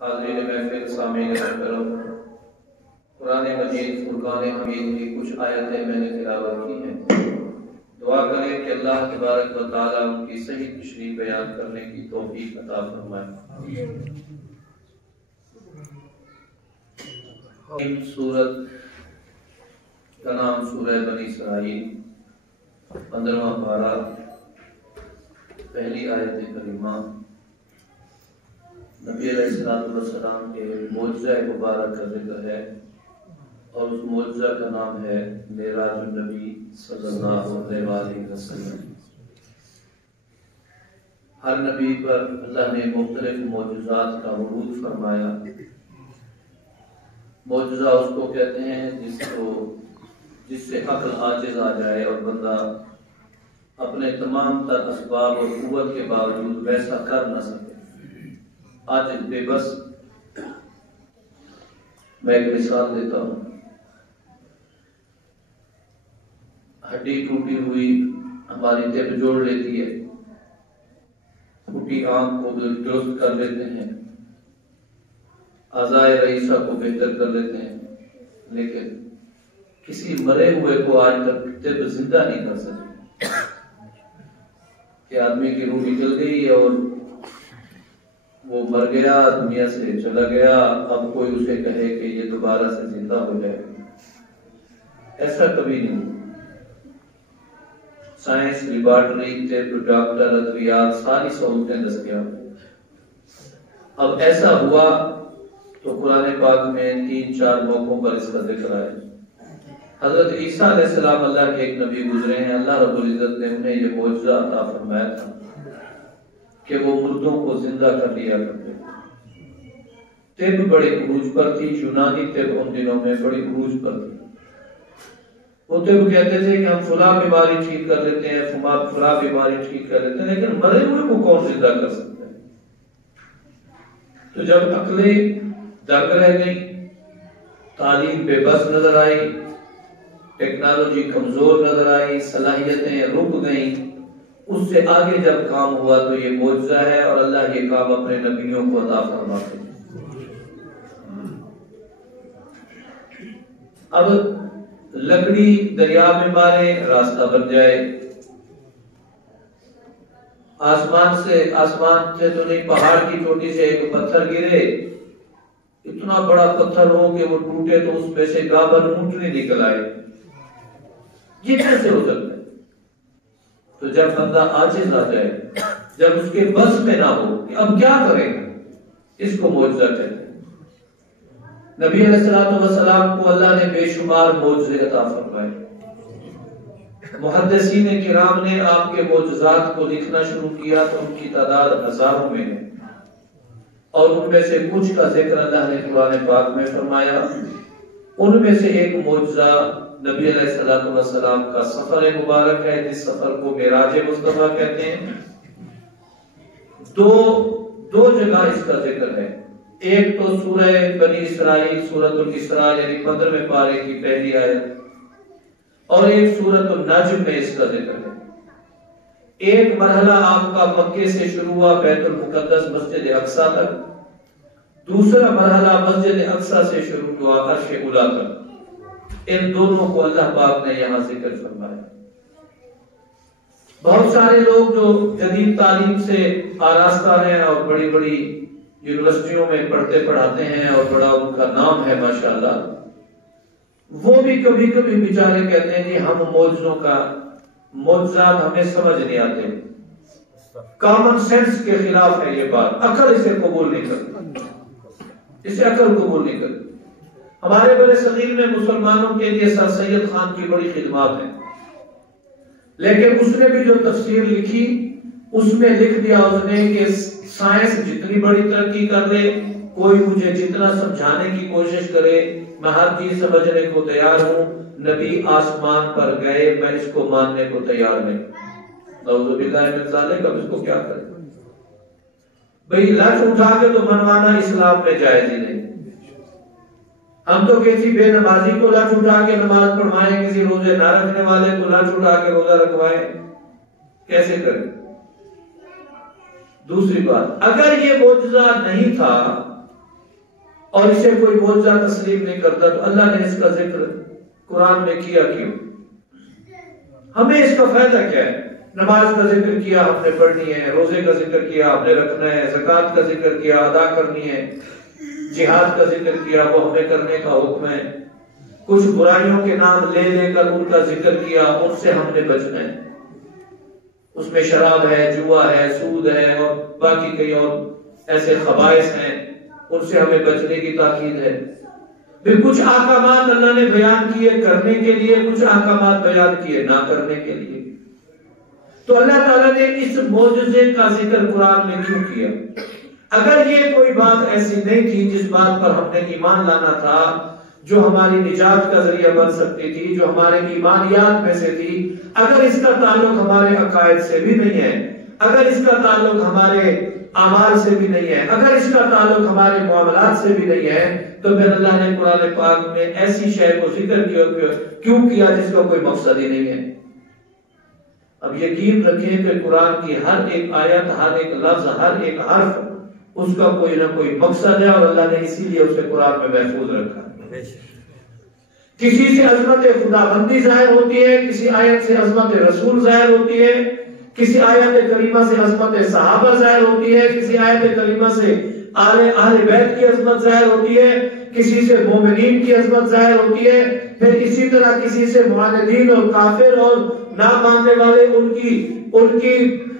حاضرین محفل، سامعین محترم، قرآن مجید فرقان حمید کی کچھ آیتیں میں نے تلاوت کی ہیں۔ دعا کریں کہ اللہ تبارک و تعالیٰ ان کی صحیح تشریح بیان کرنے کی توفیق عطا فرمائے۔ سورت کا نام سورہ بنی اسرائیل، 15واں پارہ، پہلی آیت کریمہ نبی علیہ السلام کے معجزہ مبارک کا ذکر ہے، اور اس معجزہ کا نام ہے معراج النبی صلی اللہ علیہ وسلم۔ ہر نبی پر اللہ نے مختلف معجزات کا عروج فرمایا۔ معجزہ اس کو کہتے ہیں جس سے عقل عاجز آ جائے اور بندہ اپنے تمام تر اسباب اور قوت کے باوجود ویسا کر نہ سکے، عاجز بے بس۔ میں ایک مثال دیتا ہوں۔ ہڈی ٹوٹی ہوئی ہماری طب جوڑ لیتی ہے، ٹوٹی آنکھ کو درست کر لیتے ہیں، اعضائے رئیسہ کو بہتر کر لیتے ہیں، لیکن کسی مرے ہوئے کو آج تک طب زندہ نہیں کر سکتے کہ آدمی کی روح نکل گئی اور وہ مر گیا، دنیا سے چلا گیا، اب کوئی اسے کہے کہ یہ دوبارہ سے زندہ ہو جائے گا۔ ایسا کبھی نہیں ہوا۔ سائنس، لیبارٹری، طب، ڈاکٹر، ادویات، ساری سہولتیں دستیاب ہیں۔ اب ایسا ہوا تو قرآن پاک میں 3-4 موقعوں پر اس کا ذکر ہے۔ حضرت عیسیٰ علیہ السلام اللہ کے ایک نبی گزرے ہیں، اللہ رب العزت نے انہیں یہ معجزہ عطا فرمایا تھا کہ وہ مردوں کو زندہ کر لیا کرتے تھے۔ طب بڑے عروج پر تھی، یونانی طب ان دنوں میں بڑی عروج پر تھی۔ وہ طب کہتے تھے کہ ہم فلاں بیماری ٹھیک کر لیتے ہیں، فلاں بیماری ٹھیک کر لیتے ہیں، لیکن مرے ہوئے کو کون زندہ کر سکتا ہے؟ تو جب عقلیں دنگ رہ گئی، تعلیم بے بس نظر آئی، ٹیکنالوجی کمزور نظر آئی، صلاحیتیں رک گئیں، اس سے آگے جب کام ہوا تو یہ معجزہ ہے، اور اللہ یہ کام اپنے نبیوں کو عطا فرماتے ہیں۔ اب لکڑی دریا میں مارے راستہ بن جائے، آسمان سے تو نہیں، پہاڑ کی چوٹی سے ایک پتھر گرے، اتنا بڑا پتھر ہو کہ وہ ٹوٹے تو اس میں سے گابن اونٹنی نکل آئے، یہ کیسے ہو سکتا ہے؟ تو جب بندہ عاجز آ جائے، جب اس کے بس میں نہ ہو کہ اب کیا کرے گا، اس کو معجزہ کہتے ہیں۔ نبی علیہ السلام کو اللہ نے بے شمار معجزے عطا فرمائے۔ محدثین کرام نے آپ کے معجزات کو لکھنا شروع کیا تو ان کی تعداد ہزاروں میں ہے، اور ان میں سے کچھ کا ذکر اللہ نے قرآن پاک میں فرمایا۔ ان میں سے ایک معجزہ نبی علیہ السلام کا سفر مبارک ہے، جس سفر کو معراج مصطفیٰ کہتے ہیں۔ دو جگہ اس کا ذکر ہے، ایک تو سورہ بنی اسرائیل، سورۃ الاسراء یعنی 15ویں پارے کی پہلی آیت، اور ایک سورۃ النجم میں اس کا ذکر ہے۔ ایک مرحلہ آپ کا مکے سے شروع ہوا بیت المقدس مسجد اقصیٰ تک، دوسرا مرحلہ مسجد اقصیٰ سے شروع ہوا عرش اولیٰ تک۔ ان دونوں کو اللہ پاک نے یہاں ذکر فرمایا۔ بہت سارے لوگ جو جدید تعلیم سے آراستہ ہیں اور بڑی بڑی یونیورسٹیوں میں پڑھتے پڑھاتے ہیں اور بڑا ان کا نام ہے ماشاءاللہ، وہ بھی کبھی کبھی بیچارے کہتے ہیں جی ہم معجزات ہمیں سمجھ نہیں آتے، کامن سینس کے خلاف ہے یہ بات، عقل اسے قبول نہیں کرتی، اسے عقل قبول نہیں کرتی۔ ہمارے بر صغیر میں مسلمانوں کے لیے سر سید خان کی بڑی خدمات ہیں، لیکن اس نے بھی جو تفسیر لکھی اس میں لکھ دیا اس نے کہ سائنس جتنی بڑی ترقی کر لے، کوئی مجھے جتنا سمجھانے کی کوشش کرے، میں ہر چیز سمجھنے کو تیار ہوں، نبی آسمان پر گئے، میں اس کو ماننے کو تیار نہیں۔ نعوذ باللہ من ذالک، اب اس کو کیا کریں؟ بھئی لچ اٹھا کے تو منوانا اسلام میں جائز ہی نہیں۔ ہم تو کسی بے نمازی کو لچ اٹھا کے نماز پڑھوائیں، کسی روزے نہ رکھنے والے کو لچ اٹھا کے روزہ رکھوائیں، کیسے کریں؟ دوسری بات، اگر یہ معجزہ نہیں تھا اور اسے کوئی معجزہ تسلیم نہیں کرتا، تو اللہ نے اس کا ذکر قرآن میں کیا کیوں؟ ہمیں اس کا فائدہ کیا ہے؟ نماز کا ذکر کیا، ہم نے پڑھنی ہے، روزے کا ذکر کیا، ہم نے رکھنا ہے، زکوٰۃ کا ذکر کیا، ادا کرنی ہے، جہاد کا ذکر کیا، وہ ہمیں کرنے کا حکم ہے، کچھ برائیوں کے نام لے لے کر ان کا ذکر کیا، ان سے ہم نے بچنا ہے، اس میں شراب ہے، جوا ہے، سود ہے، اور باقی کئی اور ایسے خبائث ہیں، ان سے ہمیں بچنے کی تاکید ہے۔ پھر کچھ احکامات اللہ نے بیان کیے کرنے کے لیے، کچھ احکامات بیان کیے نہ کرنے کے لیے۔ تو اللہ تعالیٰ نے اس معجزے کا ذکر قرآن میں کیوں کیا؟ اگر یہ کوئی بات ایسی نہیں تھی جس بات پر ہم نے ایمان لانا تھا، جو ہماری نجات کا ذریعہ بن سکتی تھی، جو ہمارے ایمانیات میں سے تھی، اگر اس کا تعلق ہمارے عقائد سے بھی نہیں ہے، اگر اس کا تعلق ہمارے اعمال سے بھی نہیں ہے، اگر اس کا تعلق ہمارے معاملات سے بھی نہیں ہے، تو پھر اللہ نے قرآن پاک میں ایسی شے کو ذکر کیوں کیا جس کا کوئی مقصد ہی نہیں ہے؟ اب یقین رکھیں کہ قرآن کی ہر ایک آیت، ہر ایک لفظ، ہر ایک حرف، اس کا کوئی نہ کوئی مقصد ہے، اور اللہ نے اسی لیے اسے قرآن میں محفوظ رکھا ہے۔ کسی سے عظمت خداوندی ظاہر ہوتی ہے، کسی آیت سے عظمت رسول ظاہر ہوتی ہے، کسی آیت کریمہ سے عظمت صحابہ ظاہر ہوتی ہے، کسی آیت کریمہ سے اہل بیت کی عظمت ظاہر ہوتی ہے، کسی سے مومنین کی عظمت ظاہر ہوتی ہے، پھر اسی طرح کسی سے معاندین اور کافر اور نہ ماننے والے ان کی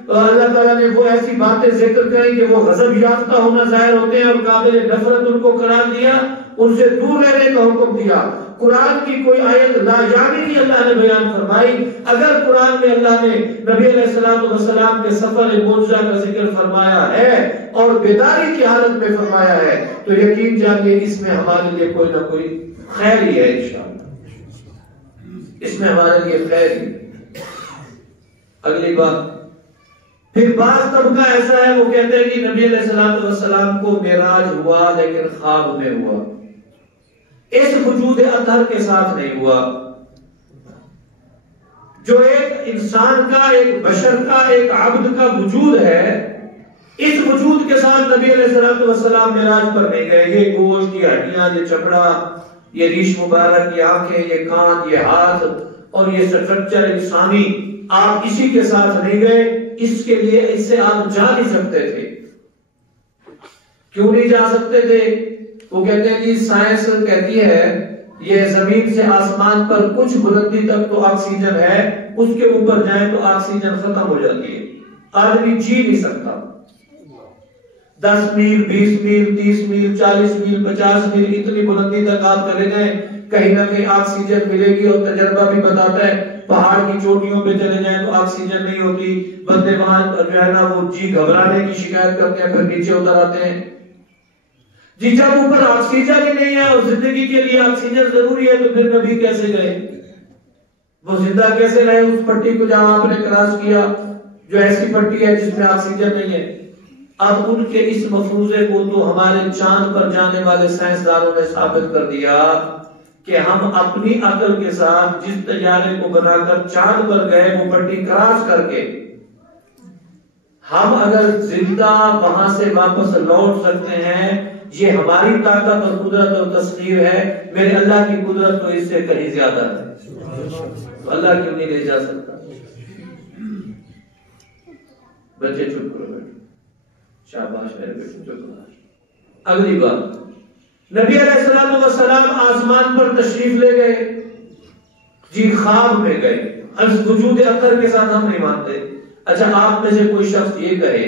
اللہ تعالیٰ نے وہ ایسی باتیں ذکر کریں کہ وہ غضب یافتہ ہونا ظاہر ہوتے ہیں، اور قابل نفرت ان کو قرار دیا، ان سے دور رہنے کا حکم دیا۔ قرآن کی کوئی آیت لا یعنی نہیں اللہ نے بیان فرمائی۔ اگر قرآن میں اللہ نے نبی علیہ السلام کے سفر معجزہ کا ذکر فرمایا ہے اور بیداری کی حالت میں فرمایا ہے، تو یقین جانیے اس میں ہمارے لیے کوئی نہ کوئی خیر ہی ہے انشاءاللہ، اس میں ہمارے لیے خیر ہی۔ اگلی بات، پھر بعض طبقہ ایسا ہے وہ کہتے ہیں کہ نبی علیہ السلام کو معراج ہوا لیکن خواب میں ہوا، اس وجود اطہر کے ساتھ نہیں ہوا۔ جو ایک انسان کا، ایک بشر کا، ایک عبد کا وجود ہے، اس وجود کے ساتھ نبی علیہ السلام معراج پر نہیں گئے۔ یہ گوشت، یہ ہڈیاں، یہ چمڑا، یہ ریش مبارک، یہ آنکھیں، یہ کان، یہ ہاتھ اور یہ سٹرکچر انسانی، آپ اسی کے ساتھ نہیں گئے۔ اس کے لیے اس سے آپ جا نہیں سکتے تھے۔ کیوں نہیں جا سکتے تھے؟ وہ کہتے ہیں کہ سائنس کہتی ہے یہ زمین سے آسمان پر کچھ بلندی تک تو آکسیجن ہے، اس کے اوپر جائیں تو آکسیجن ختم ہو جاتی ہے، آدمی جی نہیں سکتا۔ 10 میل، 20 میل، 30 میل، 40 میل، 50 میل، اتنی بلندی تک آپ چلے جائیں، کہیں نہ کہیں آکسیجن ملے گی۔ اور تجربہ بھی بتاتا ہے پہاڑ کی چوٹیوں پہ چلے جائیں تو آکسیجن نہیں ہوتی، بندے وہاں جو ہے نا وہ جی گھبرانے کی شکایت کرتے ہیں، پھر نیچے اتر آتے ہیں۔ جی جب اوپر آکسیجن ہی نہیں ہے اور زندگی کے لیے آکسیجن ضروری ہے، تو پھر نبی کیسے گئے؟ وہ زندہ کیسے رہے اس پٹی کو جہاں آپ نے کراس کیا، جو ایسی پٹی ہے جس میں آکسیجن نہیں ہے؟ اب ان کے اس مفروضے کو تو ہمارے چاند پر جانے والے سائنسدانوں نے ثابت کر دیا کہ ہم اپنی عقل کے ساتھ جس طیارے کو بنا کر چاند پر گئے، وہ پٹی کراس کر کے ہم اگر زندہ وہاں سے واپس لوٹ سکتے ہیں، یہ ہماری طاقت اور قدرت اور تسخیر ہے۔ میرے اللہ کی قدرت تو اس سے کہیں زیادہ ہے، تو اللہ کیوں نہیں لے جا سکتا؟ بچے چپ کرو، بیٹھو، شاباش میرے بیٹے، چپ کرو۔ اگلی بات، نبی علیہ السلام آسمان پر تشریف لے گئے، جی خواب میں گئے، وجود اطہر کے ساتھ ہم نہیں مانتے۔ اچھا آپ میں سے کوئی شخص یہ کہے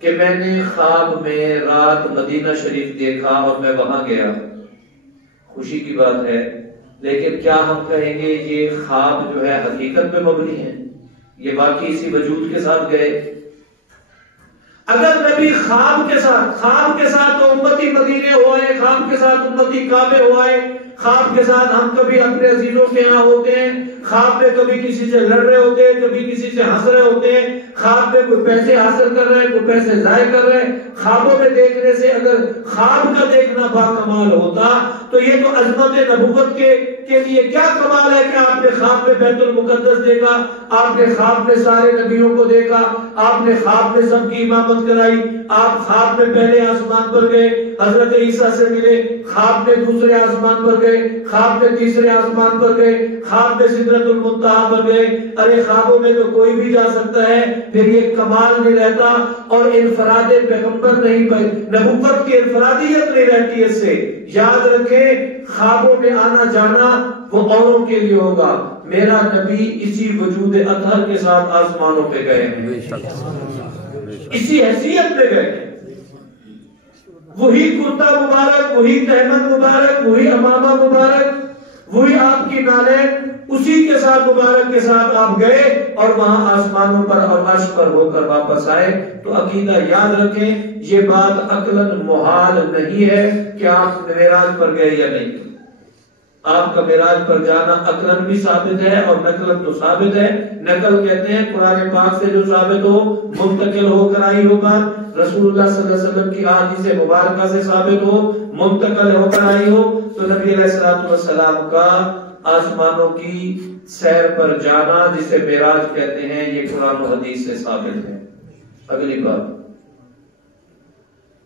کہ میں نے خواب میں رات مدینہ شریف دیکھا اور میں وہاں گیا، خوشی کی بات ہے، لیکن کیا ہم کہیں گے یہ خواب جو ہے حقیقت پہ مبنی ہے، یہ واقعی اسی وجود کے ساتھ گئے؟ اگر نبی خواب کے ساتھ تو امتی مدینے ہوئے، خواب کے ساتھ امتی کعبے ہوئے، خواب کے ساتھ ہم کبھی اپنے عزیزوں کے یہاں ہوتے ہیں، خواب میں کبھی کسی سے لڑ رہے ہوتے ہیں، کبھی کسی سے ہنس رہے ہوتے ہیں، خواب میں کوئی پیسے حاصل کر رہے ہیں، کوئی پیسے ضائع کر رہے ہیں، خوابوں میں دیکھنے سے اگر خواب کا دیکھنا با کمال ہوتا تو یہ تو عظمت نبوت کے لیے کیا کمال ہے کہ آپ نے خواب میں بیت المقدس دیکھا، آپ نے خواب میں سارے نبیوں کو دیکھا، آپ نے خواب میں سب کی امامت کرائی، آپ خواب میں پہلے آسمان پر گئے، حضرت عیسیٰ سے ملے، خواب میں دوسرے آسمان پر گئے، خواب میں تیسرے آسمان پر گئے، خواب میں سدرۃ المنتہا پر گئے۔ ارے خوابوں میں تو کوئی بھی جا سکتا ہے، پھر یہ کمال نہیں رہتا اور انفراد پیغمبر نہیں پائے، نبوت کی انفرادیت نہیں رہتی اس سے۔ یاد رکھیں خوابوں میں آنا جانا وہ اوروں کے لیے ہوگا، میرا نبی اسی وجود اطہر کے ساتھ آسمانوں پہ گئے ہیں، اسی حیثیت میں گئے ہیں، وہی کرتا مبارک، وہی تہمت مبارک، وہی امامہ مبارک، وہی آپ کی نالین، اسی کے ساتھ مبارک کے ساتھ آپ گئے اور وہاں آسمانوں پر اور عرش پر ہو کر واپس آئے۔ تو عقیدہ یاد رکھیں، یہ بات عقلاً محال نہیں ہے کہ آپ معراج پر گئے یا نہیں۔ آپ کا معراج پر جانا عقلاً بھی ثابت ہے اور نقلاً تو ثابت ہے۔ نقل کہتے ہیں قرآن پاک سے جو ثابت ہو، منتقل ہو کر آئی ہو بات، رسول اللہ صلی اللہ علیہ وسلم کی احادیث مبارکہ سے ثابت ہو، منتقل ہو کر آئی ہو، تو نبی علیہ السلام کا آسمانوں کی سیر پر جانا جسے معراج کہتے ہیں، یہ قرآن و حدیث سے ثابت ہے۔ اگلی بات،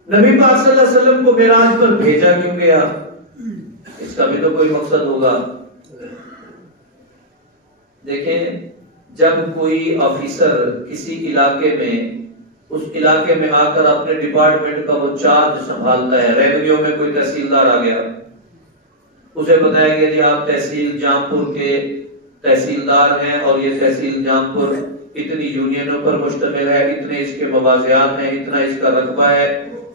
نبی پاک صلی اللہ علیہ وسلم کو معراج پر بھیجا کیوں گیا؟ اس کا بھی تو کوئی مقصد ہوگا۔ دیکھیں، جب کوئی آفیسر کسی علاقے میں، اس علاقے میں آ کر اپنے ڈپارٹمنٹ کا وہ چارج سنبھالتا ہے، ریونیو میں کوئی تحصیلدار آ گیا، اسے بتایا گیا جی آپ تحصیل جامپور کے تحصیلدار ہیں اور یہ تحصیل جامپور اتنی یونینوں پر مشتمل ہے، اتنے اس کے مواضعات ہیں، اتنا اس کا رقبہ ہے،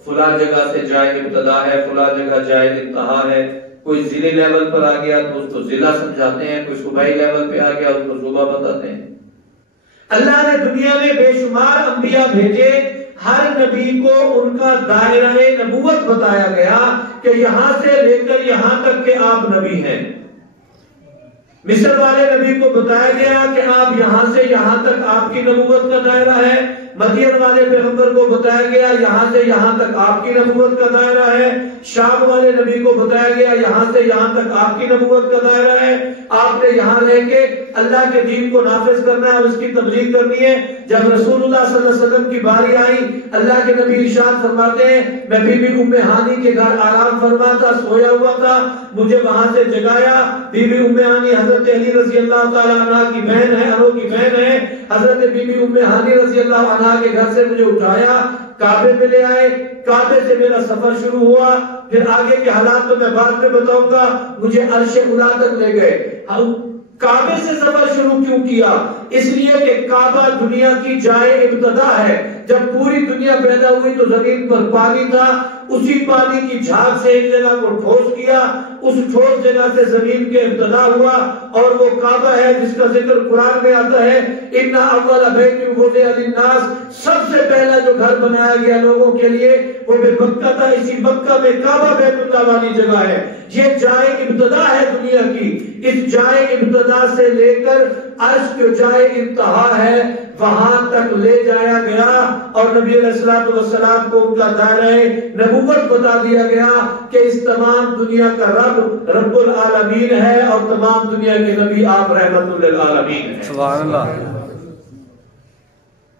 فلاں جگہ سے جائے ابتدا ہے، فلاں جگہ جائے انتہا ہے۔ کوئی ضلع لیول پر آ گیا تو اس کو ضلع سمجھاتے ہیں، کوئی صوبائی لیول پہ آ گیا اس کو صوبہ بتاتے ہیں۔ اللہ نے دنیا میں بے شمار انبیاء بھیجے، ہر نبی کو ان کا دائرہ نبوت بتایا گیا کہ یہاں سے لے کر یہاں تک کہ آپ نبی ہیں۔ مصر والے نبی کو بتایا گیا کہ آپ یہاں سے یہاں تک آپ کی نبوت کا دائرہ ہے، مدین والے پیغمبر کو بتایا گیا یہاں سے یہاں تک آپ کی نبوت کا دائرہ ہے، شام والے نبی کو بتایا گیا یہاں سے یہاں تک آپ کی نبوت کا دائرہ ہے۔ آپ نے یہاں رہ کے اللہ کے دین کو نافذ کرنا ہے اور اس کی تبلیغ کرنی ہے۔ جب رسول اللہ صلی اللہ علیہ وسلم کی باری آئی، اللہ کے نبی ارشاد فرماتے ہیں میں بی بی ام ہانی کے گھر آرام فرما تھا، سویا ہوا تھا، مجھے وہاں سے جگایا۔ بی بی ام ہانی حضرت علی رضی اللہ تعالی عنہ کی بہن ہے، انو کی بہن ہے۔ حضرت بی بی ام ہانی رضی اللہ عنہ کے گھر سے مجھے اٹھایا، کعبے میں لے آئے، کعبے سے میرا سفر شروع ہوا، پھر آگے کے حالات تو میں بعد میں بتاؤں گا، مجھے عرش اولی تک لے گئے۔ کعبے سے سفر شروع کیوں کیا؟ اس لیے کہ کعبہ دنیا کی جائے ابتدا ہے۔ جب پوری دنیا پیدا ہوئی تو زمین پر پانی تھا، اسی پانی کی جھاگ سے ایک جگہ کو ٹھوس کیا، اس ٹھوس جگہ سے زمین کے ابتدا ہوا اور وہ کعبہ ہے جس کا ذکر قرآن میں آتا ہے ان اول بیت وضع للناس، سب سے پہلا جو گھر بنایا گیا لوگوں کے لیے وہ مکہ تھا۔ اسی مکہ میں کعبہ بیت اللہ والی جگہ ہے، یہ جائے ابتدا ہے دنیا کی۔ اس جائے ابتدا سے لے کر عرش جو جائے انتہا ہے وہاں تک لے جایا گیا اور نبی علیہ السلام کو ان کا دائرہ نبوت بتا دیا گیا کہ اس تمام دنیا کا رب العالمین ہے اور تمام دنیا کے نبی آپ رحمت للعالمین ہیں۔ سبحان اللہ۔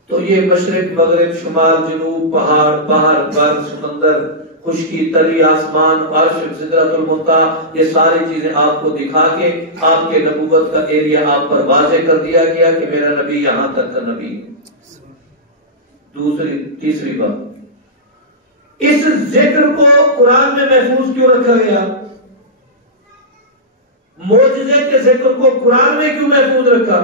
تو یہ مشرق مغرب شمال جنوب پہاڑ بحر بر سمندر خشکی تری آسمان عرش سدرۃ المنتہا، یہ ساری چیزیں آپ کو دکھا کے آپ کے نبوت کا ایریا آپ پر واضح کر دیا گیا کہ میرا نبی یہاں تک کا نبی۔ تیسری بات، اس ذکر کو قرآن میں محفوظ کیوں رکھا گیا؟ معجزے کے ذکر کو قرآن میں کیوں محفوظ رکھا؟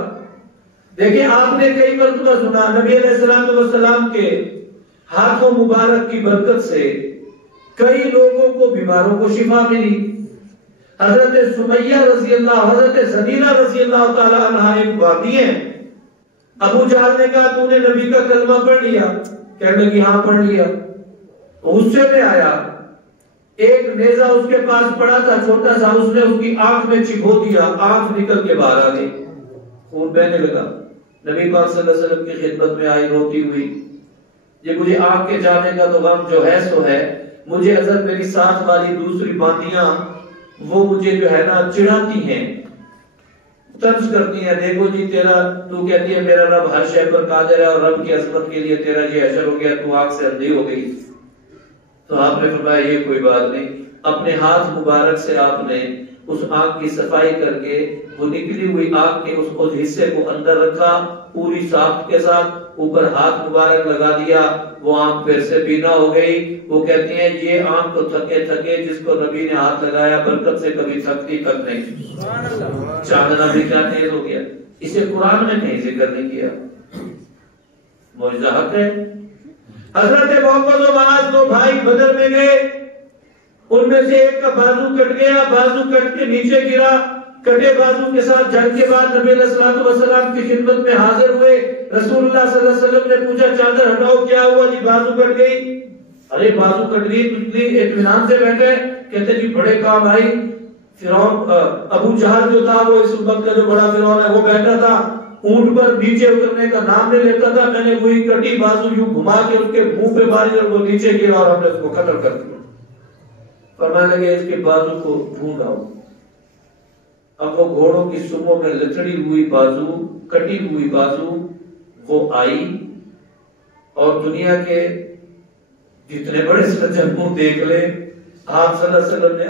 دیکھیں آپ نے کئی مرتبہ سنا نبی علیہ السلام کے ہاتھوں مبارک کی برکت سے کئی لوگوں کو بیماروں کو شفا ملی۔ حضرت سمیہ رضی اللہ، حضرت زنیرہ رضی اللہ تعالی عنہ ایک وادی ہیں، ابو جہل نے کہا تو نے نبی کا کلمہ پڑھ لیا؟ کہنے لگی ہاں پڑھ لیا۔ غصے میں آیا، ایک نیزہ اس کے پاس پڑا تھا چھوٹا سا، اس نے اس کی آنکھ میں چبھو دیا، آنکھ نکل کے باہر آ گئی، خون بہنے لگا۔ نبی پاک صلی اللہ علیہ وسلم کی خدمت میں آئی روتی ہوئی، یہ مجھے آنکھ کے جانے کا تو غم جو ہے سو ہے، مجھے اگر میری ساتھ والی دوسری باندیاں وہ مجھے جو ہے نا چڑھاتی ہیں، طنز کرتی ہیں، دیکھو جی تیرا، تو کہتی ہے میرا رب ہر شے پر قادر ہے اور رب کی عظمت کے لیے تیرا یہ حشر ہو گیا، تو آنکھ سے اندھی ہو گئی۔ تو آپ نے فرمایا یہ کوئی بات نہیں، اپنے ہاتھ مبارک سے آپ نے اس آنکھ کی صفائی کر کے وہ نکلی ہوئی آنکھ کے اس حصے کو اندر رکھا، پوری ساخت کے ساتھ اوپر ہاتھ مبارک لگا دیا، وہ آنکھ پھر سے بینا ہو گئی۔ وہ کہتے ہیں یہ آنکھ تو تھکے تھکے جس کو نبی نے ہاتھ لگایا برکت سے کبھی تھکتی تک نہیں، چاندنا بھی کیا تیز ہو گیا۔ اسے قرآن نے کہیں ذکر نہیں کیا، معجزہ حق ہے۔ حضرت محمد و معاذ دو بھائی بدر میں گئے، ان میں سے ایک کا بازو کٹ گیا، بازو کٹ کے نیچے گرا، کٹے بازو کے ساتھ جنگ کے بعد نبی علیہ الصلوۃ والسلام کی خدمت میں حاضر ہوئے۔ رسول اللہ صلی اللہ علیہ وسلم نے پوچھا چادر ہٹاؤ، کیا ہوا جی؟ بازو کٹ گئی۔ ارے بازو کٹ گئی تو اتنی اطمینان سے بیٹھے؟ کہتے جی بڑے کام آئی، فرعون ابو جہل جو تھا وہ اس امت کا جو بڑا فرعون ہے وہ بیٹھا تھا، اونٹ پر نیچے اترنے کا نام نہیں لیتا تھا، میں نے وہی کٹی بازو یوں گھما کے اس کے منہ پہ ماری اور وہ نیچے گرا اور ہم نے اس کو قتل کر دیا۔ فرمانے لگے اس کے بازو کو ڈھونڈاؤ۔ اب وہ گھوڑوں کی سموں میں لتڑی ہوئی بازو، کٹی ہوئی بازو وہ آئی، اور دنیا کے جتنے بڑے سجن منہ دیکھ لے، آپ صلی اللہ علیہ وسلم نے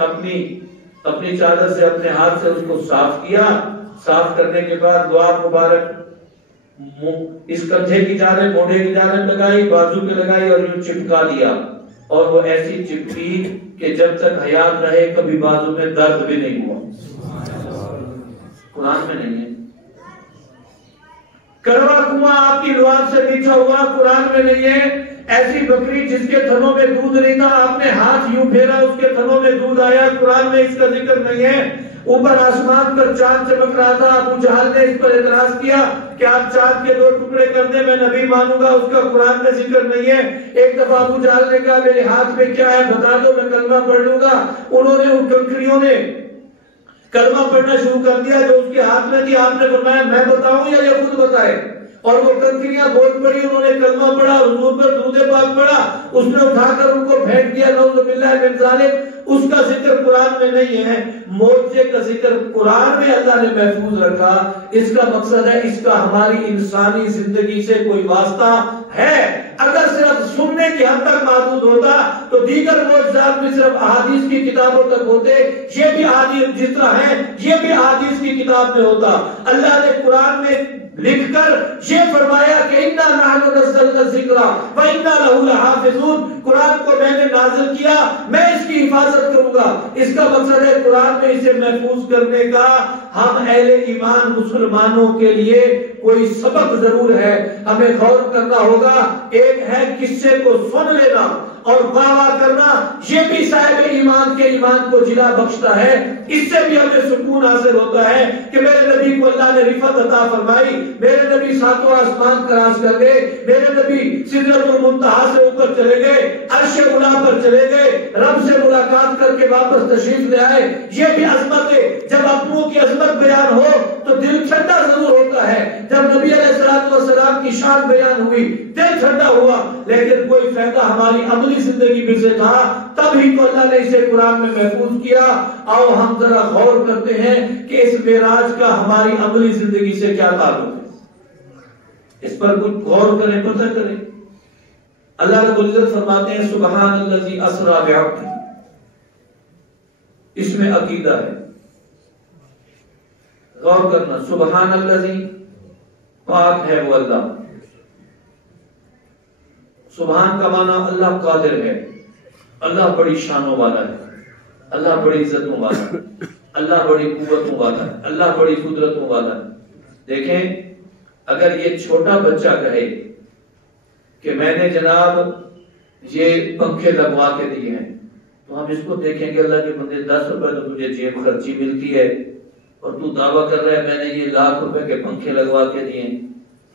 اپنی چادر سے اپنے ہاتھ سے اس کو صاف کیا، صاف کرنے کے بعد دعا مبارک اس کندھے کی جانب موڑے کی جانب لگائی، بازو پہ لگائی اور یوں چپکا دیا، اور وہ ایسی چپکی کہ جب تک حیات رہے کبھی بازو میں درد بھی نہیں ہوا۔ قرآن میں نہیں ہے۔ کڑوا کنواں آپ کی لعاب سے میٹھا ہوا، قرآن میں نہیں ہے۔ ایسی بکری جس کے تھنوں میں دودھ نہیں تھا، آپ نے ہاتھ یوں پھیرا اس کے تھنوں میں دودھ آیا، قرآن میں اس کا ذکر نہیں ہے۔ اوپر آسمان پر چاند چمک رہا تھا، ابو جہل نے اس پر اعتراض کیا کہ آپ چاند کے 2 ٹکڑے کر دیں میں نبی مانوں گا، اس کا قرآن میں ذکر نہیں ہے۔ ایک دفعہ ابو جہل نے کہا میرے ہاتھ میں کیا ہے بتا دو میں کلمہ پڑھ لوں گا۔ انہوں نے ان کنکریوں نے کلمہ پڑھنا شروع کر دیا جو اس کے ہاتھ میں تھی۔ آپ نے فرمایا میں بتاؤں یا یہ خود بتائے؟ اور وہ کنکریاں بول پڑی، انہوں نے کلمہ پڑھا، حضور پر درود پاک پڑھا، اس نے اٹھا کر ان کو پھینک دیا، نعوذ باللہ من ذالک۔ اس کا ذکر قرآن میں نہیں ہے۔ معجزے کا ذکر قرآن میں اللہ نے محفوظ رکھا۔ اس کا مقصد ہے اس کا ہماری انسانی زندگی سے کوئی واسطہ ہے۔ اگر صرف سننے کی حد تک محدود ہوتا تو دیگر معجزات بھی صرف احادیث کی کتابوں تک ہوتے، یہ بھی احادیث جس طرح ہے یہ بھی احادیث کی کتاب میں ہوتا۔ اللہ نے قرآن میں لکھ کر یہ فرمایا کہ اِنَّا نَحْنُ نَزَّلْنَا الذِّكْرَ وَإِنَّا لَهُ لَحَافِظُونَ، قرآن کو میں نے نازل کیا، میں اس کی حفاظت کروں گا۔ اس کا مقصد ہے قرآن میں اسے محفوظ کرنے کا ہم اہل ایمان مسلمانوں کے لیے کوئی سبق ضرور ہے، ہمیں غور کرنا ہوگا۔ ایک ہے قصے کو سن لینا اور واہ واہ کرنا، یہ بھی صاحب ایمان کے ایمان کو جلا بخشتا ہے۔ اس سے بھی ہمیں سکون حاصل ہوتا ہے کہ میرے نبی کو اللہ نے رفعت عطا فرمائی، میرے نبی 7واں آسمان کراس کر گئے، میرے نبی سدرۃ المنتہا سے اوپر چلے گئے، عرش اولی پر چلے گئے، رب سے ملاقات کر کے واپس تشریف لے آئے۔ یہ بھی عظمت ہے۔ جب اپنوں کی عظمت بیان ہو تو دل ٹھنڈا ضرور ہوتا ہے۔ جب نبی علیہ الصلوۃ والسلام کی شان بیان ہوئی دل ٹھنڈا ہوا، لیکن کوئی فائدہ ہماری عملی زندگی میں سے تھا، تب ہی تو اللہ نے اسے قرآن میں محفوظ کیا۔ آؤ ہم ذرا غور کرتے ہیں کہ اس معراج کا ہماری عملی زندگی سے کیا تعلق ہے، اس پر کچھ غور کریں، پتہ کریں۔ اللہ رب العزت فرماتے ہیں سبحان الذی اسری بعبدہ، اس میں عقیدہ ہے، غور کرنا۔ سبحان الذی، پاک ہے وہ اللہ۔ سبحان کا معنی اللہ قادر ہے، اللہ بڑی شانوں والا ہے، اللہ بڑی عزتوں والا ہے، اللہ بڑی قوتوں والا ہے، اللہ بڑی قدرتوں والا ہے۔ دیکھیں اگر یہ چھوٹا بچہ کہے کہ میں نے جناب یہ پنکھے لگوا کے دیے ہیں، تو ہم اس کو دیکھیں گے اللہ کے بندے 10 روپے تو تجھے جیب خرچی ملتی ہے اور تو دعویٰ کر رہا ہے میں نے یہ لاکھ روپے کے پنکھے لگوا کے دیے ہیں،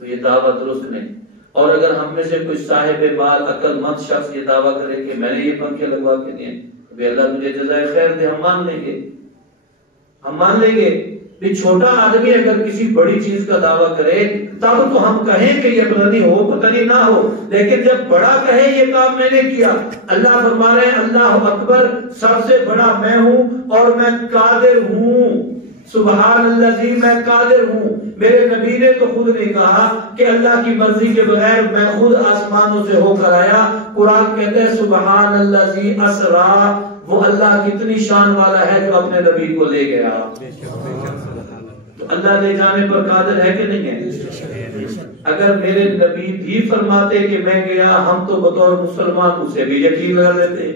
تو یہ دعویٰ درست نہیں۔ اور اگر ہم میں سے کوئی صاحب مال عقل مند شخص یہ دعویٰ کرے کہ میں نے یہ پنکھے لگوا کے دیے تو اللہ تجھے جزائے خیر دے، ہم مان لیں گے، ہم مان لیں گے۔ کہ چھوٹا آدمی اگر کسی بڑی چیز کا دعویٰ کرے تب تو ہم کہیں کہ یہ پتہ نہیں ہو پتہ نہیں نہ ہو، لیکن جب بڑا کہے یہ کام میں نے کیا، اللہ فرما رہے ہیں اللہ اکبر، سب سے بڑا میں ہوں اور میں قادر ہوں، سبحان اللہ جی میں قادر ہوں۔ میرے نبی نے تو خود نہیں کہا کہ اللہ کی مرضی کے بغیر میں خود آسمانوں سے ہو کر آیا، قرآن کہتے ہیں سبحان اللہ جی اسرا، وہ اللہ کتنی شان والا ہے جو اپنے نبی کو لے گیا۔ تو اللہ لے جانے پر قادر ہے کہ نہیں ہے؟ اگر میرے نبی بھی فرماتے کہ میں گیا، ہم تو بطور مسلمان اسے بھی یقین کر لیتے۔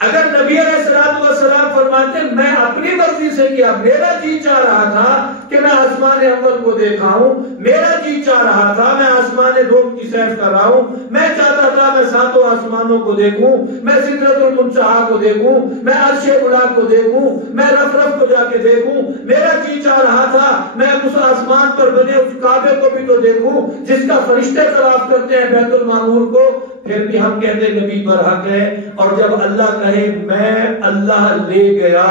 اگر نبی علیہ السلام فرماتے میں اپنی مرضی سے کیا، میرا جی چاہ رہا تھا کہ میں آسمان اول کو دیکھا ہوں، میرا جی چاہ رہا تھا میں آسمان دوم کی سیر کر رہا ہوں، میں چاہتا تھا میں ساتوں آسمانوں کو دیکھوں، میں سدرۃ المنتہا کو دیکھوں، میں عرش علا کو دیکھوں، میں رف رف کو جا کے دیکھوں، میرا جی چاہ رہا تھا میں اس آسمان پر بنے اس کعبے کو بھی تو دیکھوں جس کا فرشتے طواف کرتے ہیں بیت المعمور کو، پھر بھی ہم کہتے ہیں نبی برحق ہے۔ اور جب اللہ کہے میں اللہ لے گیا،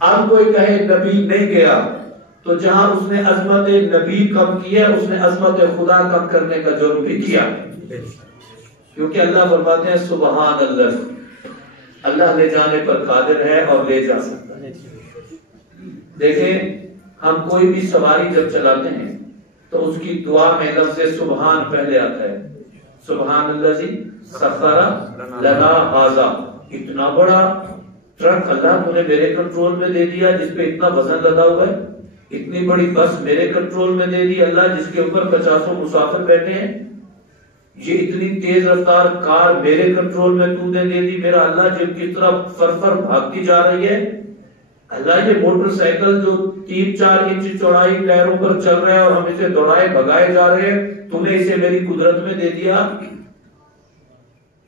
اب کوئی کہے نبی نہیں گیا، تو جہاں اس نے عظمت نبی کم کی ہے اس نے عظمت خدا کم کرنے کا جرم بھی کیا، کیونکہ اللہ فرماتے ہیں سبحان اللہ، اللہ لے جانے پر قادر ہے اور لے جا سکتا ہے۔ دیکھیں ہم کوئی بھی سواری جب چلاتے ہیں تو اس کی دعا میں لفظ سبحان پہلے آتا ہے، سبحان اللہ جی سخر لنا ھذا، اتنا بڑا ٹرک اللہ نے میرے کنٹرول میں دے دیا جس پہ اتنا وزن لدا ہوا ہے، اتنی بڑی بس میرے کنٹرول میں دے دی اللہ جس کے اوپر 50 مسافر بیٹھے ہیں، یہ اتنی تیز رفتار کار میرے کنٹرول میں تو نے دے دی، میرا اللہ جب کی طرف فرفر بھاگتی جا رہی ہے، اللہ یہ موٹر سائیکل جو 3-4 انچ چوڑائی ٹائروں پر چل رہا ہے اور ہم اسے دوڑائے بھگائے جا رہے ہیں، تو نے اسے میری قدرت میں دے دیا۔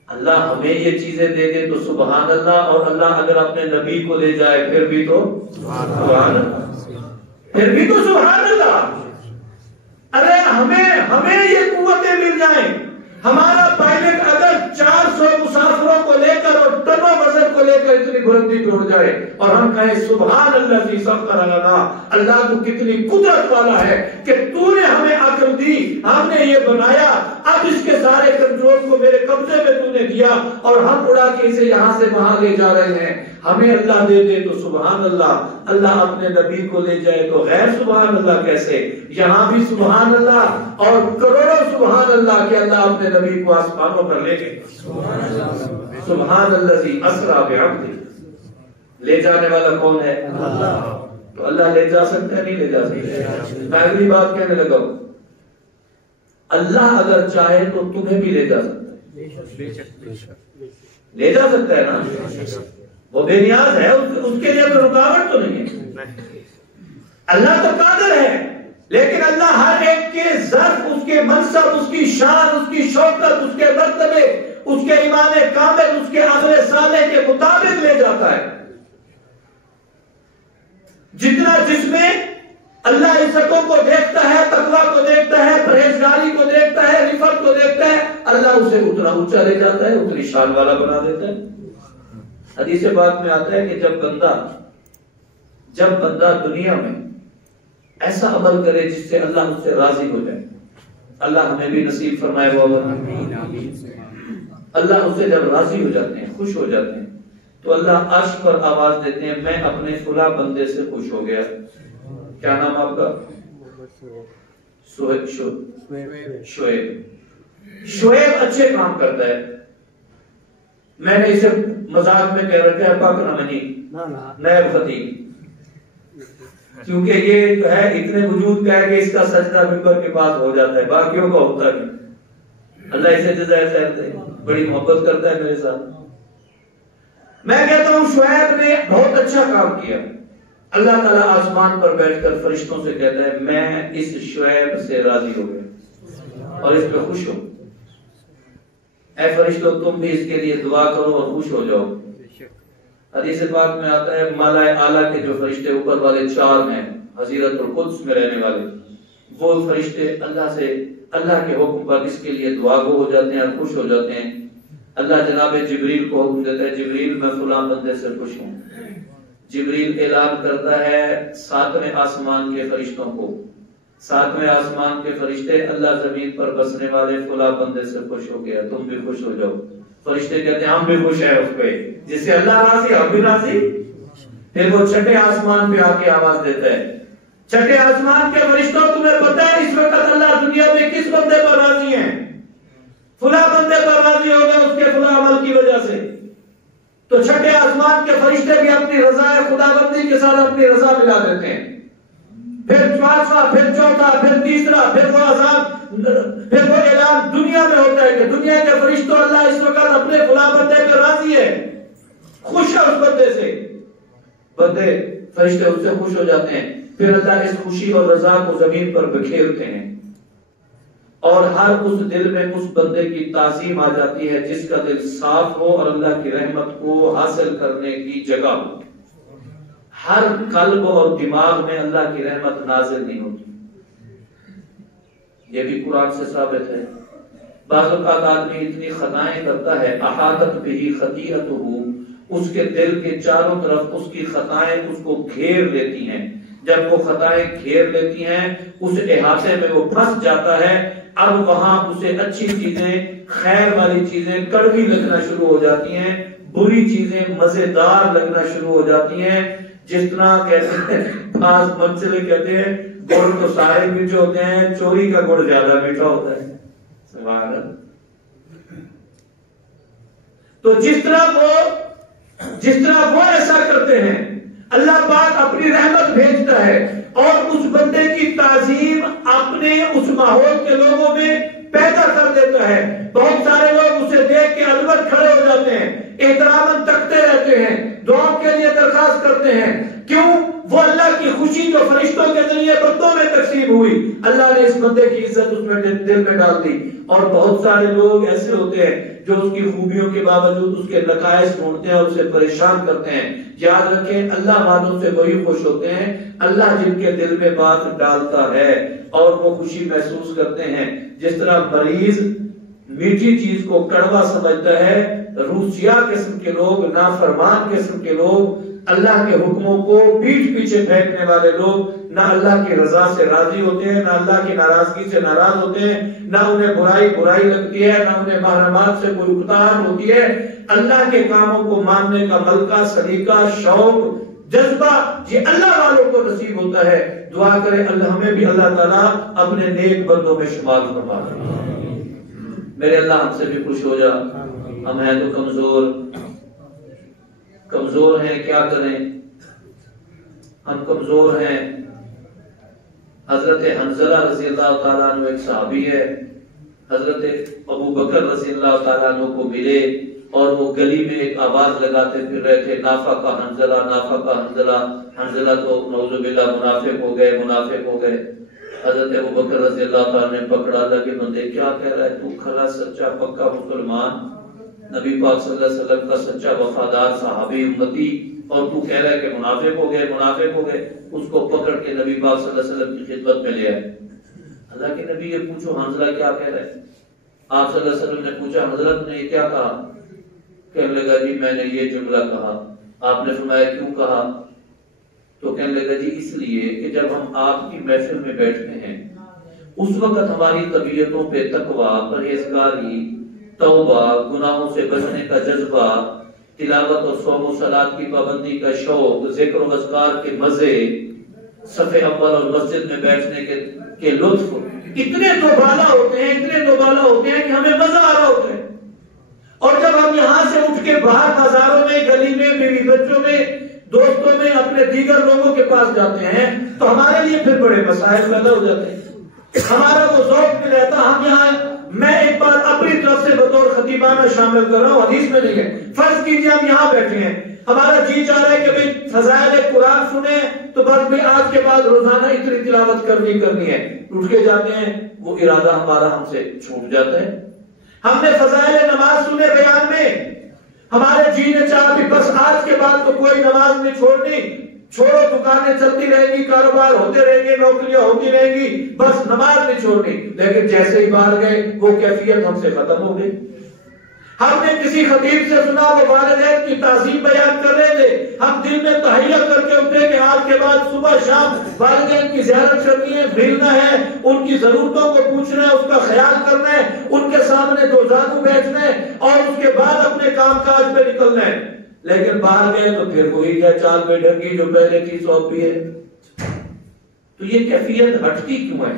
اللہ ہمیں یہ چیزیں دے دے تو سبحان اللہ، اور اللہ اگر اپنے نبی کو لے جائے پھر بھی تو سبحان اللہ، پھر بھی تو سبحان اللہ۔ ارے ہمیں یہ قوتیں مل جائیں، ہمارا پائلٹ اگر 400 مسافروں کو لے کر اور ٹنوں وزن کو لے کر اتنی بلندی پہ اڑ جائے اور ہم کہیں سبحان اللہ جی سخر لنا، اللہ تو کتنی قدرت والا ہے کہ تو نے ہمیں عقل دی، ہم نے یہ بنایا، اب اس کے سارے کنٹرول کو میرے قبضے میں تو نے دیا اور ہم اڑا کے اسے یہاں سے وہاں لے جا رہے ہیں، ہمیں اللہ دے دے تو سبحان اللہ، اللہ اپنے نبی کو لے جائے تو غیر سبحان اللہ کیسے؟ یہاں بھی سبحان اللہ اور کروڑوں سبحان اللہ کہ اللہ اپنے نبی کو آسمانوں پر لے گئے۔ سبحان الذی اسریٰ بعبدہ، لے جانے والا کون ہے؟ اللہ۔ تو اللہ لے جا سکتا ہے نہیں لے جا سکتا؟ میں اگلی بات کہنے لگا ہوں، اللہ اگر چاہے تو تمہیں بھی لے جا سکتا ہے، لے جا سکتا ہے نا، وہ بے نیاز ہے، اس کے لیے کوئی رکاوٹ تو نہیں ہے، اللہ تو قادر ہے، لیکن اللہ ہر ایک کے ظرف، اس کے منصب، اس کی شان، اس کی شوکت، اس کے مرتبے، اس کے ایمان کامل، اس کے عمل صالح کے مطابق لے جاتا ہے۔ جتنا جس میں اللہ عزتوں کو دیکھتا ہے، تقویٰ کو دیکھتا ہے، پرہیزگاری کو دیکھتا ہے، رفت کو دیکھتا ہے، اللہ اسے اتنا اونچا لے جاتا ہے، اتنی شان والا بنا دیتا ہے۔ حدیث پاک میں آتا ہے کہ جب بندہ دنیا میں ایسا عمل کرے جس سے اللہ اس سے راضی ہو جائے، اللہ ہمیں بھی نصیب فرمائے وہ عمل، اللہ اس سے جب راضی ہو جاتے ہیں، خوش ہو جاتے ہیں، تو اللہ عرش پر آواز دیتے ہیں میں اپنے فلاں بندے سے خوش ہو گیا۔ کیا نام آپ کا؟ شعیب اچھے کام کرتا ہے، میں نے اسے مذاق میں کہہ رکھا ہے پاکنامنی نیب خطیب، کیونکہ یہ جو ہے اتنے وجود کا ہے کہ اس کا سجدہ ممبر کے پاس ہو جاتا ہے، باقیوں کا ہوتا نہیں۔ اللہ اسے جزائے خیر دے، بڑی محبت کرتا ہے میرے ساتھ۔ میں کہتا ہوں شعیب نے بہت اچھا کام کیا، اللہ تعالیٰ آسمان پر بیٹھ کر فرشتوں سے کہتا ہے میں اس شعیب سے راضی ہو گیا اور اس پہ خوش ہوں، اے فرشتوں تم بھی اس کے لیے دعا کرو اور خوش ہو جاؤ۔ حدیث پاک میں آتا ہے ملائے اعلیٰ کے جو فرشتے اوپر والے 4 ہیں، حضیرت القدس میں رہنے والے، وہ فرشتے اللہ کے حکم پر اس کے لیے دعا گو ہو جاتے ہیں اور خوش ہو جاتے ہیں۔ اللہ جناب جبریل کو حکم دیتا ہے جبریل میں فلاں بندے سے خوش ہوں، جبریل اعلان کرتا ہے 7ویں آسمان کے فرشتوں کو، 7ویں آسمان کے فرشتے اللہ زمین پر بسنے والے فلاں بندے سے خوش ہو گیا، تم بھی خوش ہو جاؤ۔ فرشتے کہتے ہیں ہم بھی خوش ہیں اس پہ، جس سے اللہ راضی ہم بھی راضی۔ پھر وہ چھٹے آسمان پہ آ کے آواز دیتا ہے، چھٹے آسمان کے فرشتوں تمہیں پتہ ہے اس وقت اللہ دنیا میں کس بندے پر راضی ہیں؟ فلاں بندے پر راضی ہو گئے اس کے فلاں عمل کی وجہ سے۔ تو چھٹے آسمان کے فرشتے بھی اپنی رضا خدا بندی کے ساتھ اپنی رضا ملا دیتے ہیں۔ پھر پانچواں، پھر چوتھا، پھر تیسرا، پھر وہ عذاب، پھر وہ اعلان دنیا میں ہوتا ہے کہ دنیا کے فرشتوں اللہ اس وقت اپنے فلاں بندے پر راضی ہے، خوش ہے اس بندے سے۔ بندے فرشتے اس سے خوش ہو جاتے ہیں، پھر اللہ اس خوشی اور رضا کو زمین پر بکھیرتے ہیں، اور ہر اس دل میں اس بندے کی تعظیم آ جاتی ہے جس کا دل صاف ہو اور اللہ کی رحمت کو حاصل کرنے کی جگہ ہو۔ ہر قلب اور دماغ میں اللہ کی رحمت نازل نہیں ہوتی، یہ بھی قرآن سے ثابت ہے۔ بعض اوقات آدمی اتنی خطائیں کرتا ہے، احاطت بہ خطیئتہ، اس کے دل کے چاروں طرف اس کی خطائیں اس کو گھیر لیتی ہیں۔ جب وہ خطائیں گھیر لیتی ہیں اس احاطے میں وہ پھنس جاتا ہے، اب وہاں اسے اچھی چیزیں، خیر والی چیزیں کڑوی لگنا شروع ہو جاتی ہیں، بری چیزیں مزیدار لگنا شروع ہو جاتی ہیں۔ جس طرح کہتے ہیں بعض منچلے کہتے ہیں گڑ تو سارے میٹھے ہوتے ہیں، چوری کا گڑ زیادہ میٹھا ہوتا ہے۔ سبحان اللہ۔ تو جس طرح وہ ایسا کرتے ہیں، اللہ پاک اپنی رحمت بھیجتا ہے اور اس بندے کی تعظیم اپنے اس ماحول کے لوگوں میں پیدا کر دیتا ہے۔ بہت سارے لوگ اسے دیکھ کے البت کھڑے ہو جاتے ہیں، احترام تکتے رہتے ہیں، دعا کے لیے درخواست کرتے ہیں۔ کیوں؟ وہ اللہ کی خوشی جو فرشتوں کے ذریعے بندوں میں تقسیم ہوئی، اللہ نے اس بندے کی عزت اس میں دل میں ڈال دی۔ اور بہت سارے لوگ ایسے ہوتے ہیں جو اس کی خوبیوں کے باوجود اس کے نقائص ڈھونڈتے ہیں اور اسے پریشان کرتے ہیں۔ یاد رکھیں اللہ والوں سے وہی خوش ہوتے ہیں اللہ جن کے دل میں بات ڈالتا ہے اور وہ خوشی محسوس کرتے ہیں۔ جس طرح مریض میٹھی چیز کو کڑوا سمجھتا ہے، روسیا قسم کے لوگ، نافرمان قسم کے لوگ، اللہ کے حکموں کو پیٹھ پیچھے پھینکنے والے لوگ نہ اللہ کی رضا سے راضی ہوتے ہیں، نہ اللہ کی ناراضگی سے ناراض ہوتے ہیں، نہ انہیں برائی لگتی ہے، نہ انہیں محرمات سے کوئی اکتاہٹ ہوتی ہے۔ اللہ کے کاموں کو ماننے کا ملکہ، سلیقہ، شوق، جذبہ یہ اللہ والوں کو نصیب ہوتا ہے۔ دعا کرے اللہ ہمیں بھی اللہ تعالیٰ اپنے نیک بندوں میں شمار فرما دے۔ میرے اللہ ہم سے بھی خوش ہو جا۔ ہم ہیں تو کمزور ہیں، کیا کریں؟ ہم کمزور ہیں۔ حضرت حنظلہ رضی اللہ تعالیٰ عنہ ایک صحابی ہے، حضرت ابو بکر رضی اللہ تعالیٰ عنہ کو ملے اور وہ گلی میں ایک آواز لگاتے پھر رہے تھے، نافقہ حنظلہ، نافقہ حنظلہ۔ حنظلہ تو نعوذ باللہ منافق ہو گئے۔ حضرت ابو بکر رضی اللہ تعالیٰ نے پکڑا، اللہ کے بندے کیا کہہ رہا ہے تو؟ کھرا سچا پکا مسلمان، نبی پاک صلی اللہ علیہ وسلم کا سچا وفادار صحابی امتی، اور تو کہہ رہا ہے کہ منافق ہو گئے۔ اس کو پکڑ کے نبی پاک صلی اللہ علیہ وسلم کی خدمت میں لے آئے۔ اللہ کے نبی یہ پوچھو حنظلہ کیا کہہ رہا ہے؟ آپ صلی اللہ علیہ وسلم نے پوچھا حضرت نے یہ کیا کہا؟ کہنے لگا جی میں نے یہ جملہ کہا۔ آپ نے فرمایا کیوں کہا؟ تو کہنے لگا جی اس لیے کہ جب ہم آپ کی محفل میں بیٹھتے ہیں اس وقت ہماری طبیعتوں پہ تقویٰ، پرہیزگاری، توبہ، گناہوں سے بچنے کا جذبہ، تلاوت اور صوم و صلاۃ کی پابندی کا شوق، ذکر و اذکار کے مزے، صف اول اور مسجد میں بیٹھنے کے لطف اتنے دوبالا ہوتے ہیں کہ ہمیں مزہ آ رہا ہوتا ہے۔ اور جب ہم یہاں سے اٹھ کے باہر بازاروں میں، گلی میں، بیوی بچوں میں، دوستوں میں، اپنے دیگر لوگوں کے پاس جاتے ہیں تو ہمارے لیے پھر بڑے مسائل پیدا ہو جاتے ہیں۔ ہمارا وہ ذوق نہیں رہتا۔ ہم یہاں، میں ایک بار اپنی طرف سے بطور خطیبانہ شامل کر رہا ہوں، حدیث میں نہیں ہے، فرض کیجئے ہم یہاں بیٹھے ہیں، ہمارا جی چاہ رہا ہے کہ بھئی فضائل قرآن سنیں تو بس بھی آج کے بعد روزانہ اتنی تلاوت کرنی ہے، اٹھ کے جاتے ہیں، وہ ارادہ ہمارا ہم سے چھوٹ جاتا ہے۔ ہم نے فضائل نماز سنے بیان میں، ہمارے جی نے چاہا بھی بس آج کے بعد تو کوئی نماز نہیں چھوڑنی، چھوڑو دکانیں چلتی رہیں گی، کاروبار ہوتے رہیں گے، نوکریاں ہوتی رہیں گی، بس نماز نہیں چھوڑنی۔ لیکن جیسے ہی باہر گئے وہ کیفیت ہم سے ختم ہو گئی۔ ہم نے کسی خطیب سے سنا وہ والدین کی تعظیم بیان کر رہے تھے، ہم دل میں تحیت صبح شام والدین کی زیارت کرنی ہے، ملنا ہے، ان کی ضرورتوں کو پوچھنا ہے، اس کا خیال کرنا ہے، ان کے سامنے دو زانو بیٹھنا ہے اور اس کے بعد اپنے کام کاج پہ نکلنا ہے۔ لیکن باہر گئے تو پھر وہی کیا چال پہ ڈھنگی جو پہلے کی سونپی ہے۔ تو یہ کیفیت ہٹتی کیوں ہے؟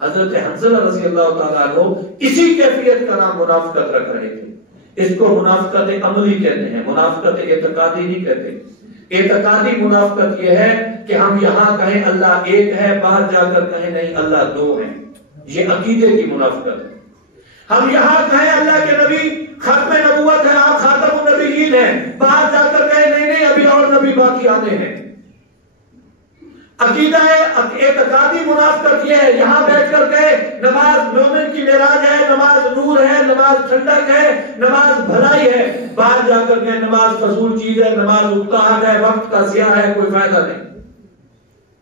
حضرت حنظلہ رضی اللہ تعالیٰ عنہ اسی کیفیت کا نام منافقت رکھ رہے تھے۔ اس کو منافقت عملی کہتے ہیں، منافقت اعتقادی نہیں کہتے۔ اعتقادی منافقت یہ ہے کہ ہم یہاں کہیں اللہ ایک ہے، باہر جا کر کہیں نہیں اللہ دو ہیں، یہ عقیدے کی منافقت ہے۔ ہم یہاں کہیں اللہ کے نبی ختم نبوت ہے، آپ خاتم النبیین ہیں، باہر جا کر کہیں نہیں نہیں ابھی اور نبی باقی آنے ہیں۔ عقیدہ اعتقادی منافقت یہ ہے، یہاں بیٹھ کر کہے نماز مومن کی معراج ہے، نماز نور ہے، نماز ٹھنڈک ہے، نماز بھلائی ہے، باہر جا کر کہے نماز فضول چیز ہے، نماز اکتاحت ہے، وقت کا ضیاع ہے، کوئی فائدہ نہیں۔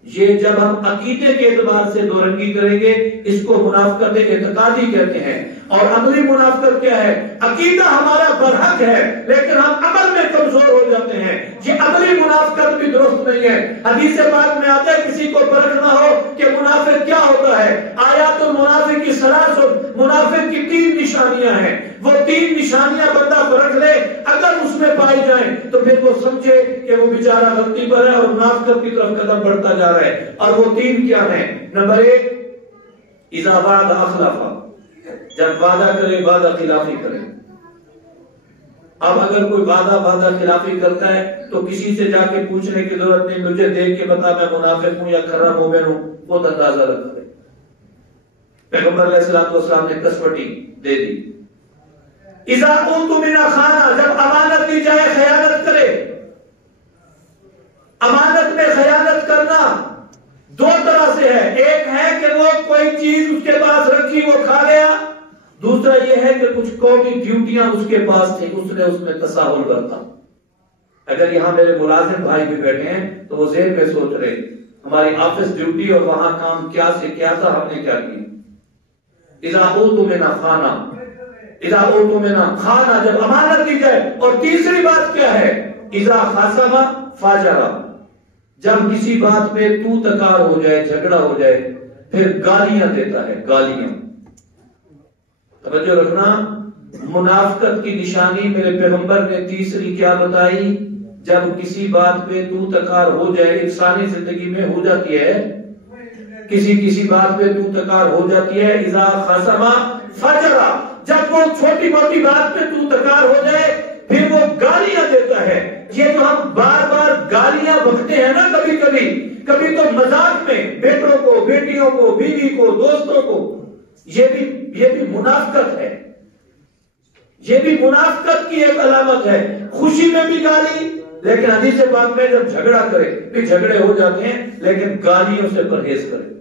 یہ جب ہم عقیدے کے اعتبار سے دو رنگی کریں گے اس کو منافقت اعتقادی کہتے ہیں۔ اور عملی منافقت کیا ہے؟ عقیدہ ہمارا برحق ہے لیکن ہم عمل میں کمزور ہو جاتے ہیں، یہ عملی منافقت بھی درست نہیں ہے۔ حدیث پاک میں آتا ہے کسی کو پرکھنا ہو کہ منافق کیا ہوتا ہے، آیات المنافق کی سلاسل، منافق کی 3 نشانیاں ہیں، وہ 3 نشانیاں بندہ پرکھ لے، اگر اس میں پائی جائیں تو پھر وہ سمجھے کہ وہ بیچارہ غلطی پر ہے اور منافقت کی طرف قدم بڑھتا جا رہا ہے۔ اور وہ 3 کیا ہیں؟ نمبر 1 اذا وعد اخلف، جب وعدہ کرے وعدہ خلافی کرے۔ اب اگر کوئی وعدہ خلافی کرتا ہے تو کسی سے جا کے پوچھنے کی ضرورت نہیں، مجھے دیکھ کے بتا میں منافق ہوں یا کھرا مومن ہوں، خود اندازہ رکھ لے۔ پیغمبر علیہ السلام نے کسوٹی دے دی۔ اذا اؤتمن خانہ، جب امانت دی جائے خیانت کرے۔ امانت میں خیانت کرنا 2 طرح سے ہے، ایک ہے کہ وہ کوئی چیز اس کے پاس رکھی وہ کھا گیا، دوسرا یہ ہے کہ کچھ قومی ڈیوٹیاں اس کے پاس تھیں، اس نے اس میں تساہل برتا۔ اگر یہاں میرے ملازم بھائی بھی بیٹھے ہیں تو وہ ذہن میں سوچ رہے ہماری آفس ڈیوٹی اور وہاں کام کیا سے کیا تھا، ہم نے کیا کیا۔ اذا اؤتمن خانہ، اذا اؤتمن خانہ، جب امانت دی جائے۔ اور تیسری بات کیا ہے؟ اذا خاصم فاجر، جب کسی بات میں تو تکار ہو جائے، جھگڑا ہو جائے، پھر گالیاں دیتا ہے، گالیاں۔ توجہ رکھنا، منافقت کی نشانی میرے پیغمبر نے تیسری کیا بتائی؟ جب کسی بات پہ تو تکار ہو جائے، انسانی زندگی میں ہو جاتی ہے، کسی بات پہ تو تکار ہو جاتی ہے۔ اذا خاصم فجر، جب وہ چھوٹی موٹی بات پہ تو تکار ہو جائے پھر وہ گالیاں دیتا ہے۔ یہ تو ہم بار بار گالیاں بکتے ہیں نا، کبھی تو مذاق میں بیٹوں کو، بیٹیوں کو، بیوی کو، دوستوں کو، یہ بھی منافقت ہے، یہ بھی منافقت کی ایک علامت ہے۔ خوشی میں بھی گالی، لیکن حدیث پاک میں جب جھگڑا کرے، پھر جھگڑے ہو جاتے ہیں لیکن گالیوں سے پرہیز کرے۔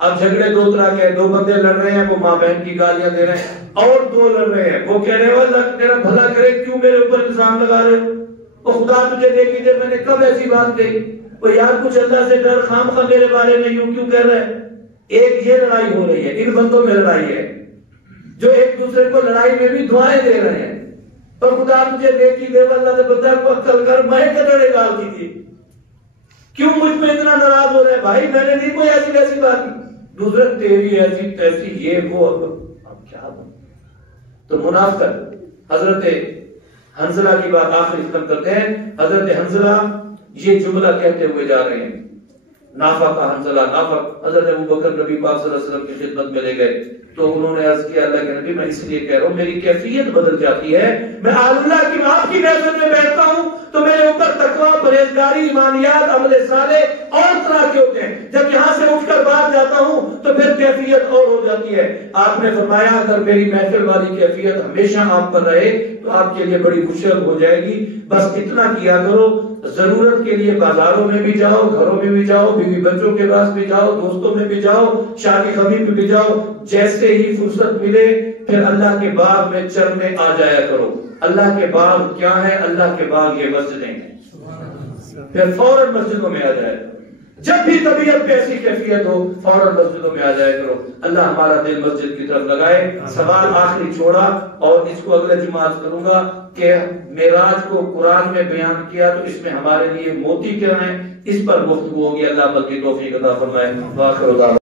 اب جھگڑے 2 طرح کے، 2 بندے لڑ رہے ہیں، وہ ماں بہن کی گالیاں دے رہے ہیں، اور 2 لڑ رہے ہیں، وہ کہہ رہے ہیں اللہ میرا بھلا کرے، کیوں میرے اوپر الزام لگا رہے ہو، وہ خدا تجھے دیکھ لیجیے میں نے کب ایسی بات کہی، وہ یار کچھ اللہ سے ڈر، خامخواہ میرے بارے میں یوں کیوں کہہ رہے ہیں۔ ایک یہ لڑائی ہو رہی ہے، ان بندوں میں لڑائی ہے جو ایک دوسرے کو لڑائی میں بھی دعائیں دے رہے ہیں، اور خدا تجھے نیکی دے، اللہ نے بندہ کو عقل کر، میں کدڑے گال کیجیے، کیوں مجھ پہ اتنا ناراض ہو رہا ہے، بھائی میں نے نہیں کوئی ایسی ویسی بات کی، دوسرے تیری ایسی تیسی یہ وہ، اب کیا تو منافقت۔ حضرت حنظلہ کی بات آخری ختم کرتے ہیں۔ حضرت حنظلہ یہ جملہ کہتے ہوئے جا رہے ہیں، نافق حنظلہ، نافق۔ حضرت ابوبکر نبی پاک صلی اللہ علیہ وسلم کی خدمت میں لے گئے تو انہوں نے عرض کیا اللہ کے نبی میں اس لیے کہہ رہا ہوں میری کیفیت بدل جاتی ہے، میں اللہ کی آپ کی محفل میں بیٹھتا ہوں تو میرے اوپر تقویٰ، پرہیزگاری، ایمانیات، عمل صالح اور طرح کے ہوتے ہیں، جب یہاں سے اٹھ کر باہر جاتا ہوں تو پھر کیفیت اور ہو جاتی ہے۔ آپ نے فرمایا اگر میری محفل والی کیفیت ہمیشہ آپ پر رہے تو آپ کے لیے بڑی مشکل ہو جائے گی، بس اتنا کیا کرو ضرورت کے لیے بازاروں میں بھی جاؤ، گھروں میں بھی جاؤ، بیوی بچوں کے پاس بھی جاؤ، دوستوں میں بھی جاؤ، شادی خبی میں بھی جاؤ، جیسے ہی فرصت ملے پھر اللہ کے باغ میں چرنے آ جایا کرو۔ اللہ کے باغ کیا ہے؟ اللہ کے باغ یہ مسجدیں ہیں، پھر فوراً مسجدوں میں آ جائے، جب بھی طبیعت پہ ایسی کیفیت ہو فوراً مسجدوں میں آ جائے کرو۔ اللہ ہمارا دل مسجد کی طرف لگائے۔ سوال آخری چھوڑا اور اس کو اگلے جمعہ کروں گا کہ معراج کو قرآن میں بیان کیا تو اس میں ہمارے لیے موتی کیا ہیں؟ اس پر گفتگو ہوگی. اللہ بلکہ توفیق عطا فرمائے.